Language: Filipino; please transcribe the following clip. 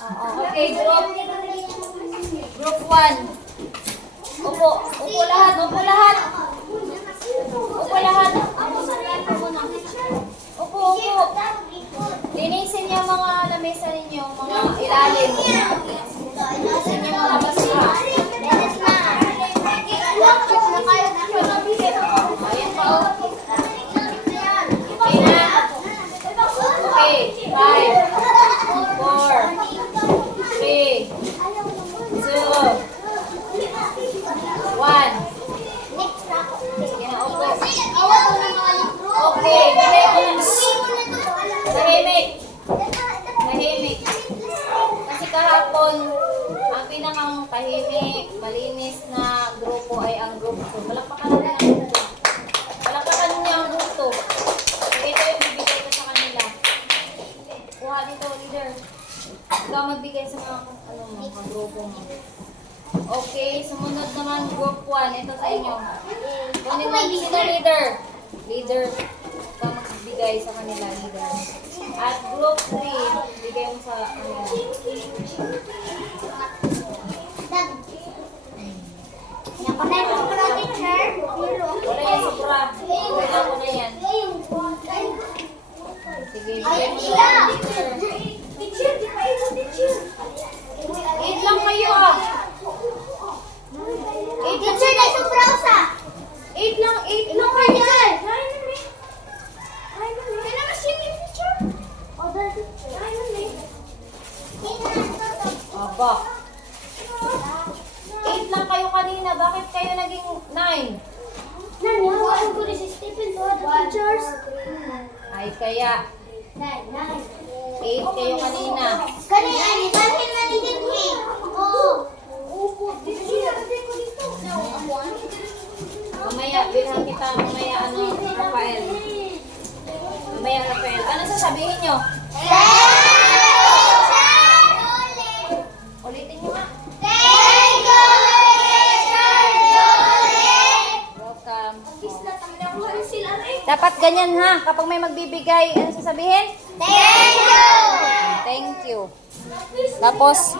Okay, group 1. Upo lahat, upo lahat. Upo lahat. Upo. Linisin yung mga lamesa ninyo, mga ilalim. Linisin yung mga basura. Ayan pa, oh. Okay na. Okay, 5, 4, 3, 2, 1. Sige na, upo. Okay, bigay ko na. Tahimik. Kasi kahapon, ang pinakang tahimik, malinis na grupo ay ang group 2. Palakpakan niya ang group 2. Palakpakan niya ang group 2. So, ito yung bibigay ko sa kanila. Kuha dito, leader. Ikaw magbigay sa mga grupo mo. Okay, sumunod naman group 1. Ito sa inyo. Kunin mo dito, leader. Leader. Ikaw magbigay sa kanila, leader. At group 3, bigay mo sa kanila. Wala yan, sobra. Wala ko na yan. Sige, bigay mo sa leader. 8 lang kayo ah. 8 lang kayo. Aba. 8 lang kayo kanina. Bakit kayo naging 9? Ay kaya 8 kayo kanina. Mamaya, bilhan kita mamaya Rafael. Mamaya Rafael. Ano sasabihin nyo? Ulitin nyo nga. Welcome. Dapat ganyan ha. Kapag may magbibigay, ano sasabihin? Thank you. Tapos,